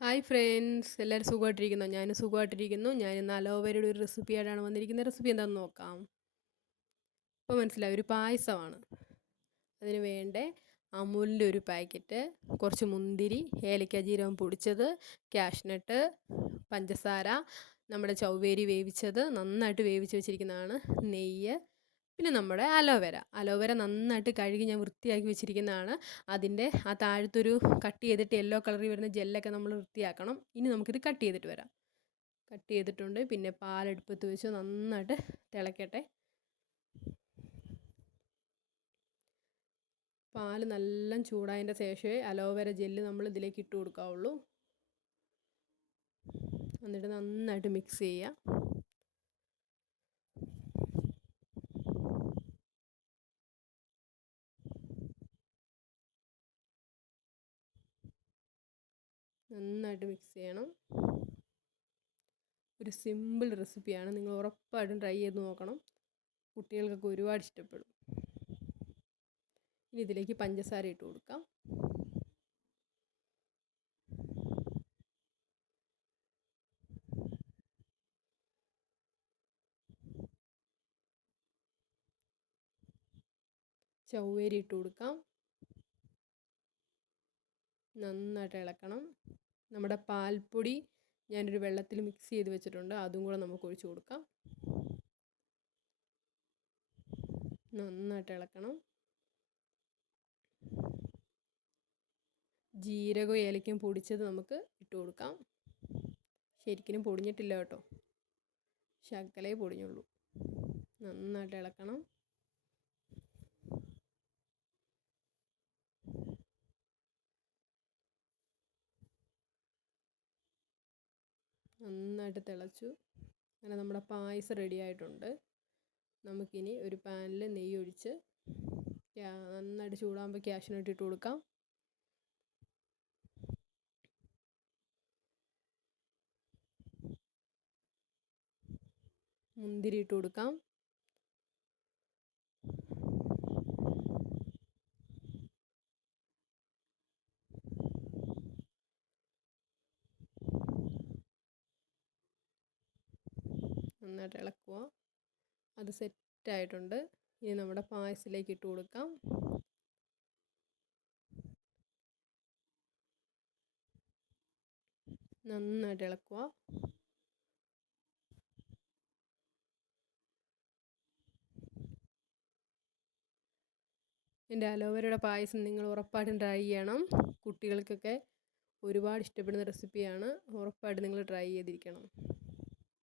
Hi friends, എല്ലാവരും സുഖമായിട്ടിരിക്കുന്നോ? ഞാനും സുഖമായിട്ടിരിക്കുന്നു. ഞാനിന്ന് അലോവേരയുടെ ഒരു റെസിപ്പിയായിട്ടാണ് വന്നിരിക്കുന്നത്. റെസിപ്പി എന്താണെന്ന് നോക്കാം. ഇപ്പോൾ മനസ്സിലായി, ഒരു പായസമാണ്. അതിന് വേണ്ട അമൂലിൻ്റെ ഒരു പാക്കറ്റ്, കുറച്ച് മുന്തിരി, ഏലക്ക ജീരകം പൊടിച്ചത്, കാഷ്നട്ട്, പഞ്ചസാര, നമ്മുടെ ചൗവേരി വേവിച്ചത്, നന്നായിട്ട് വേവിച്ച് വെച്ചിരിക്കുന്നതാണ്, നെയ്യ്, പിന്നെ നമ്മുടെ അലോവേര നന്നായിട്ട് കഴുകി ഞാൻ വൃത്തിയാക്കി വെച്ചിരിക്കുന്നതാണ്. അതിൻ്റെ ആ താഴത്തൊരു കട്ട് ചെയ്തിട്ട് യെല്ലോ കളറിൽ വരുന്ന ജെല്ലൊക്കെ നമ്മൾ വൃത്തിയാക്കണം. ഇനി നമുക്കിത് കട്ട് ചെയ്തിട്ട് വരാം. കട്ട് ചെയ്തിട്ടുണ്ട്. പിന്നെ പാലെടുപ്പത്ത് വെച്ച് നന്നായിട്ട് തിളക്കട്ടെ. പാല് നല്ല ചൂടായതിൻ്റെ ശേഷമേ അലോവേര ജെല്ല് നമ്മൾ ഇതിലേക്ക് ഇട്ട് കൊടുക്കാവുള്ളൂ. എന്നിട്ട് നന്നായിട്ട് മിക്സ് ചെയ്യുക. നന്നായിട്ട് മിക്സ് ചെയ്യണം. ഒരു സിമ്പിൾ റെസിപ്പിയാണ്, നിങ്ങൾ ഉറപ്പായിട്ടും ട്രൈ ചെയ്ത് നോക്കണം. കുട്ടികൾക്കൊക്കെ ഒരുപാട് ഇഷ്ടപ്പെടും. ഇനി ഇതിലേക്ക് പഞ്ചസാര ഇട്ട് കൊടുക്കാം. ചൗവേരി ഇട്ട് കൊടുക്കാം. നന്നായിട്ട് ഇളക്കണം. നമ്മുടെ പാൽപ്പൊടി ഞാനൊരു വെള്ളത്തിൽ മിക്സ് ചെയ്ത് വെച്ചിട്ടുണ്ട്, അതും കൂടെ നമുക്ക് ഒഴിച്ച് കൊടുക്കാം. നന്നായിട്ട് ഇളക്കണം. ജീരകവും ഏലക്കയും പൊടിച്ചത് നമുക്ക് ഇട്ട് കൊടുക്കാം. ശരിക്കും പൊടിഞ്ഞിട്ടില്ല കേട്ടോ, ശകലേ പൊടിഞ്ഞുള്ളൂ. നന്നായിട്ട് ഇളക്കണം. നന്നായിട്ട് തിളച്ചു. അങ്ങനെ നമ്മുടെ പായസം റെഡി ആയിട്ടുണ്ട്. നമുക്കിനി ഒരു പാനിൽ നെയ്യ് ഒഴിച്ച് നന്നായിട്ട് ചൂടാകുമ്പോൾ കാഷ്നട്ട് ഇട്ട് കൊടുക്കാം. മുന്തിരി ഇട്ട് കൊടുക്കാം. നന്നായിട്ട് ഇളക്കുക. അത് സെറ്റായിട്ടുണ്ട്. ഇനി നമ്മുടെ പായസത്തിലേക്ക് ഇട്ട് കൊടുക്കാം. നന്നായിട്ട് ഇളക്കുക. എൻ്റെ അലോവേരയുടെ പായസം നിങ്ങൾ ഉറപ്പായിട്ടും ട്രൈ ചെയ്യണം. കുട്ടികൾക്കൊക്കെ ഒരുപാട് ഇഷ്ടപ്പെടുന്ന റെസിപ്പിയാണ്. ഉറപ്പായിട്ടും നിങ്ങൾ ട്രൈ ചെയ്തിരിക്കണം.